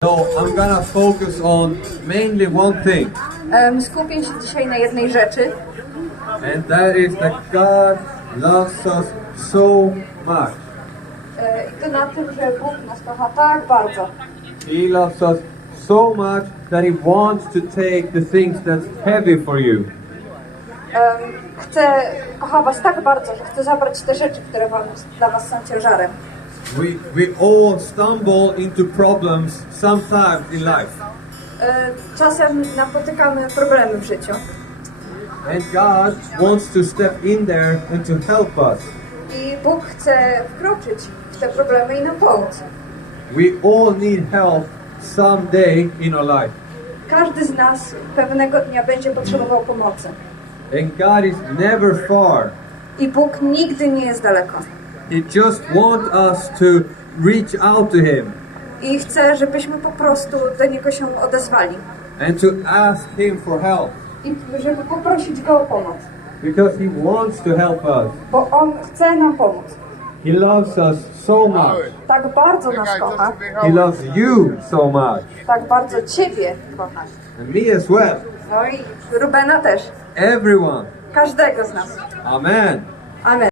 So I'm gonna focus on mainly one thing, Em, Skupię się dzisiaj na jednej rzeczy, and that is that God loves us so much. e, i to na tym, że Bóg nas kocha tak bardzo, He loves us so much that He wants to take the things that's heavy for you. Em, chce, kocha was tak bardzo, że chce zabrać te rzeczy, które wam, dla was są ciężarem. We, we all stumble into problems sometimes in life, E, Czasem napotykamy problemy w życiu and God wants to step in there and to help us. i Bóg chce wkroczyć w te problemy i nam pomóc. We all need help someday in our life. Każdy z nas pewnego dnia będzie potrzebował pomocy And God is never far. i Bóg nigdy nie jest daleko. He just wants us to reach out to Him I chce, żebyśmy po prostu do Niego się odezwali and to ask Him for help i żeby poprosić Go o pomoc, because He wants to help us. bo On chce nam pomóc. He loves us so much. Tak bardzo nas kocha, He loves you so much. tak bardzo Ciebie kocha. And me as well. No i Rubena też, Everyone. każdego z nas. Amen. Amen.